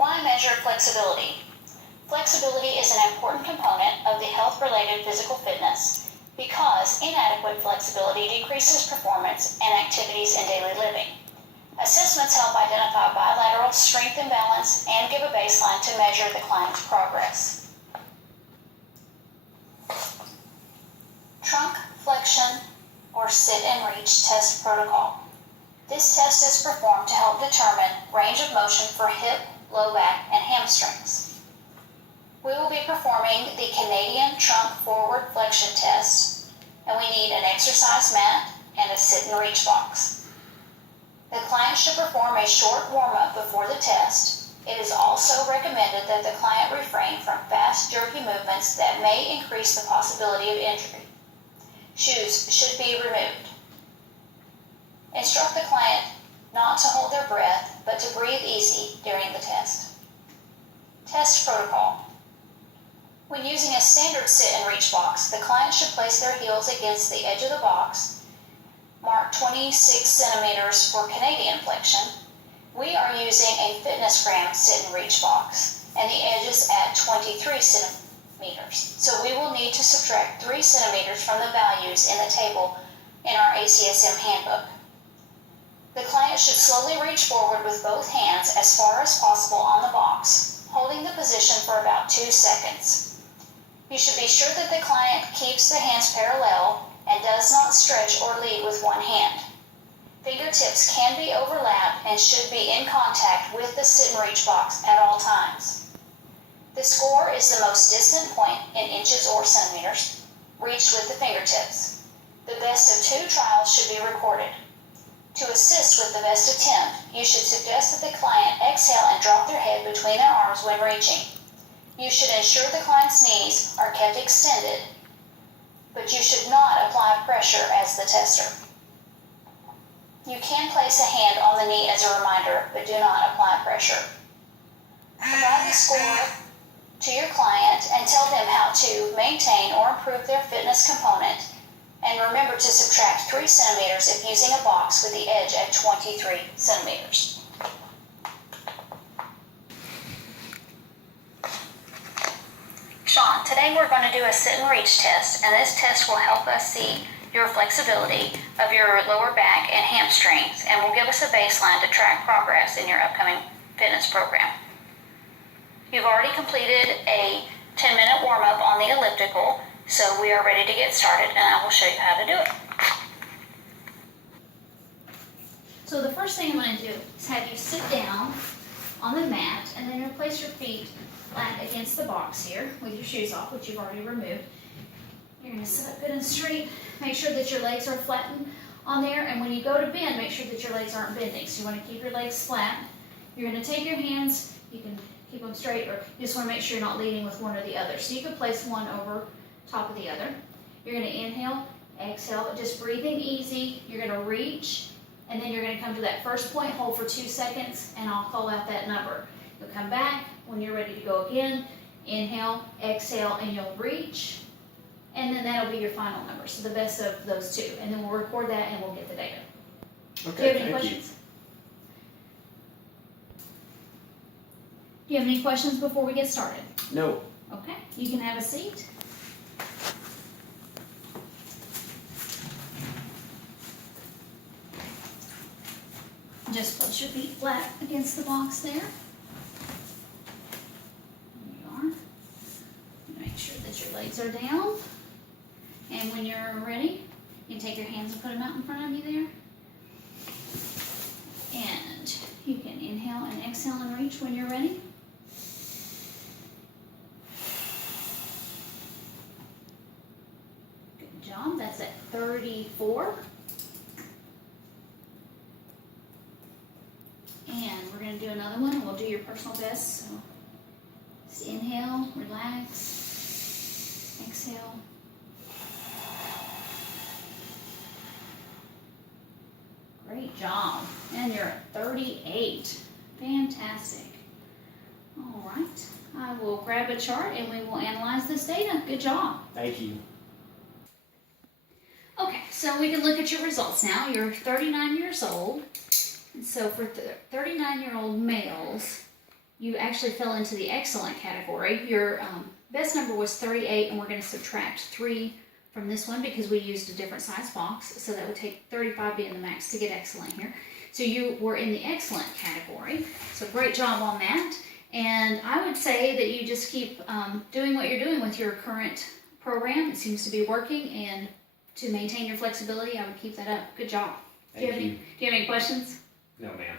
Why measure flexibility? Flexibility is an important component of the health-related physical fitness because inadequate flexibility decreases performance and activities in daily living. Assessments help identify bilateral strength imbalance and give a baseline to measure the client's progress. Trunk flexion or sit and reach test protocol. This test is performed to help determine range of motion for hip, low back, and hamstrings. We will be performing the Canadian trunk forward flexion test, and we need an exercise mat and a sit and reach box. The client should perform a short warm-up before the test. It is also recommended that the client refrain from fast, jerky movements that may increase the possibility of injury. Shoes should be removed. Instruct the client not to hold their breath, but to breathe easy during the test. Test protocol. When using a standard sit and reach box, the client should place their heels against the edge of the box, mark 26 centimeters for Canadian flexion. We are using a FitnessGram sit and reach box, and the edge is at 23 centimeters. So we will need to subtract 3 centimeters from the values in the table in our ACSM handbook. The client should slowly reach forward with both hands as far as possible on the box, holding the position for about 2 seconds. You should be sure that the client keeps the hands parallel and does not stretch or lead with one hand. Fingertips can be overlapped and should be in contact with the sit and reach box at all times. The score is the most distant point in inches or centimeters, reached with the fingertips. The best of 2 trials should be recorded. To assist with the best attempt, you should suggest that the client exhale and drop their head between their arms when reaching. You should ensure the client's knees are kept extended, but you should not apply pressure as the tester. You can place a hand on the knee as a reminder, but do not apply pressure. Provide the score to your client and tell them how to maintain or improve their fitness component, and remember to subtract 3 centimeters if using a box with the edge at 23 centimeters. Sean, today we're going to do a sit and reach test, and this test will help us see your flexibility of your lower back and hamstrings, and will give us a baseline to track progress in your upcoming fitness program. You've already completed a 10-minute warm-up on the elliptical, so we are ready to get started, and I will show you how to do it. So the first thing I'm going to do is have you sit down on the mat, and then you'll place your feet flat against the box here with your shoes off, which you've already removed. You're going to sit up good and straight. Make sure that your legs are flattened on there, and when you go to bend, make sure that your legs aren't bending. So you want to keep your legs flat. You're going to take your hands, you can keep them straight, or you just want to make sure you're not leaning with one or the other. So you can place one over top of the other. You're going to inhale, exhale, just breathing easy. You're going to reach, and then you're going to come to that first point, hold for 2 seconds, and I'll call out that number. You'll come back when you're ready to go again. Inhale, exhale, and you'll reach. And then that'll be your final number. So the best of those 2. And then we'll record that and we'll get the data. Okay, do you have any questions? Do you have any questions before we get started? No. Okay, you can have a seat. Just place your feet flat against the box there. Make sure that your legs are down. And when you're ready, you can take your hands and put them out in front of you there. And you can inhale and exhale and reach when you're ready. Good job. That's at 34. And we're going to do another one, and we'll do your personal best. So just inhale, relax, exhale. Great job. And you're at 38. Fantastic. All right. I will grab a chart and we will analyze this data. Good job. Thank you. Okay, so we can look at your results now. You're 39 years old. And so for 39-year-old males, you actually fell into the excellent category. Your best number was 38, and we're going to subtract 3 from this one because we used a different size box, so that would take 35 being the max to get excellent here. So you were in the excellent category, so great job on that. And I would say that you just keep doing what you're doing with your current program. It seems to be working, and to maintain your flexibility, I would keep that up. Good job. Do you have any questions? No, ma'am.